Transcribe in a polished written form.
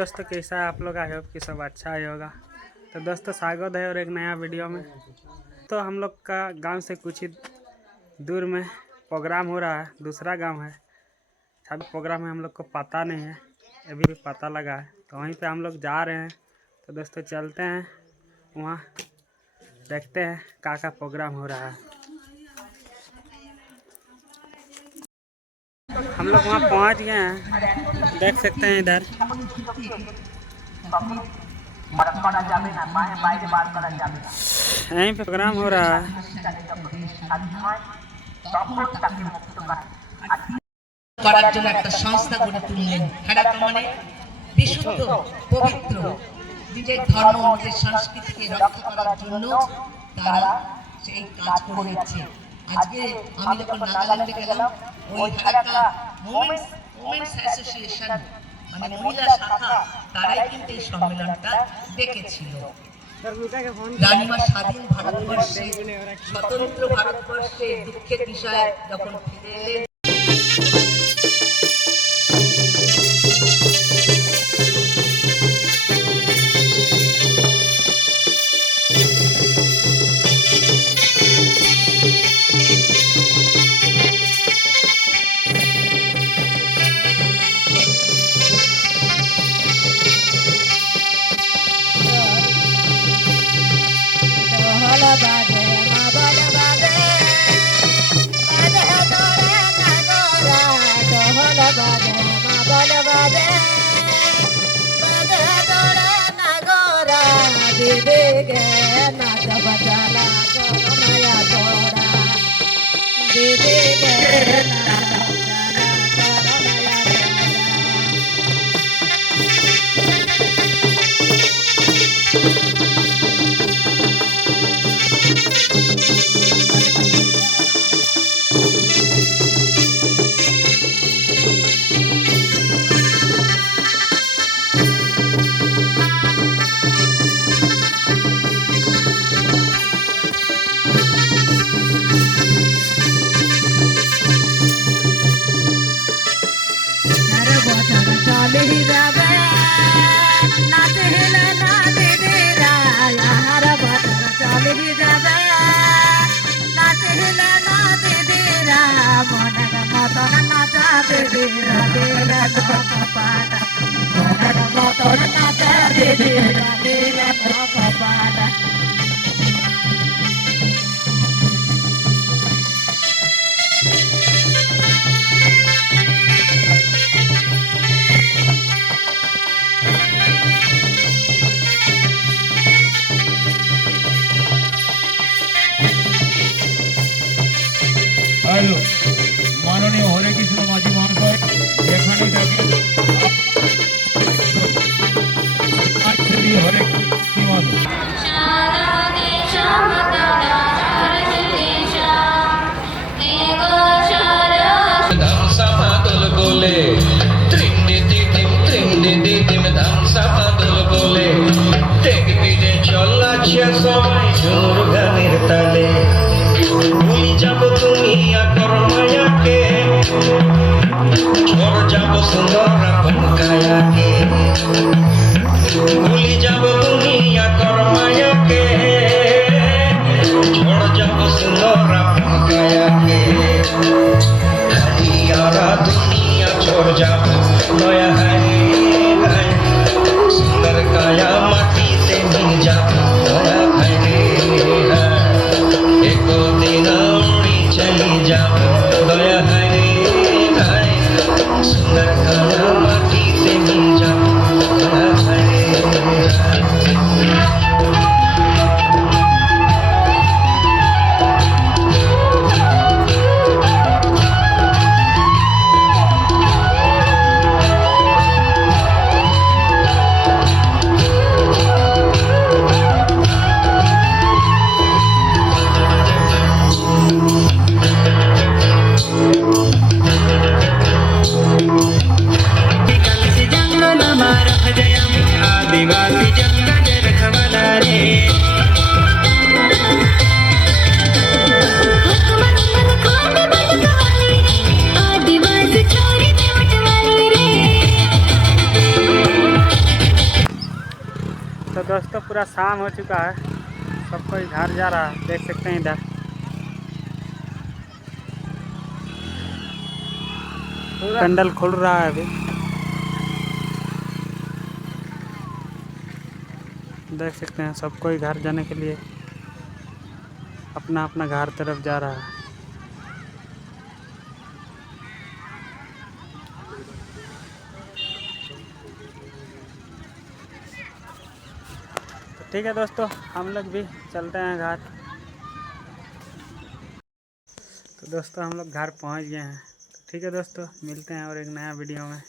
दोस्तों, कैसा है आप लोग? आई होप कि सब अच्छा ही होगा। तो दोस्तों, स्वागत है और एक नया वीडियो में। तो हम लोग का गांव से कुछ ही दूर में प्रोग्राम हो रहा है, दूसरा गांव है। सब प्रोग्राम है, हम लोग को पता नहीं है, अभी भी पता लगा है, तो वहीं पे हम लोग जा रहे हैं। तो दोस्तों चलते हैं, वहाँ देखते हैं क्या प्रोग्राम हो रहा है। हम लोग वहाँ पहुँच गए हैं, देख सकते हैं इधर। यहीं पे प्रोग्राम हो रहा है। করার জন্য একটা সংস্থা গড়ে তুললেন। হেরাত মানে বিশুদ্ধ পবিত্র নিজের ধর্ম নিজের সংস্কৃতিকে রক্ষা করার জন্য তারা সেই কাজ করে যাচ্ছে। আজকে আমি যখন নাগাল্যান্ডে গেলাম, ওই হেরাতা ওমেন্স অ্যাসোসিয়েশন মানে মহিলা শাখা, তারাই কিন্তু এই সম্মেলনটা ডেকেছিল। রানীমা স্বাধীন ভারতবর্ষে, স্বতন্ত্র ভারতবর্ষে দুঃখের বিষয় যখন ফিরে এলেন, माननीय हरे कृष्ण माझी महाशय এখানে থাকেন শ্রী হরে সবাই ঝোর গানের তালে ভুলি যাব তুমি আকর মায়াকে, ঝড় যাব সুন্দর আপন কায়াকে, ভুলি যাব তুমি আকর মায়াকে, ঝড় যাব সুন্দর আপন কায়াকে, হারিয়ারা দুনিয়া ঝড় যাব দয়া হায় হায়, সুন্দর কায়া মাটিতে মিল যাব দয়া হায় রে হায়, একদিন উড়ি চলি যাব দয়া হায় রে হায়, সুন্দর কায়া মাটিতে মিল যাব দয়া पूरा शाम हो चुका है, सब कोई घर जा रहा है। देख सकते हैं इधर पंडल खुल रहा है अभी। देख सकते हैं सब कोई घर जाने के लिए अपना अपना घर तरफ जा रहा है। ठीक है दोस्तों, हम लोग भी चलते हैं घर। तो दोस्तों हम लोग घर पहुंच गए हैं। तो ठीक है दोस्तों, मिलते हैं और एक नया वीडियो में।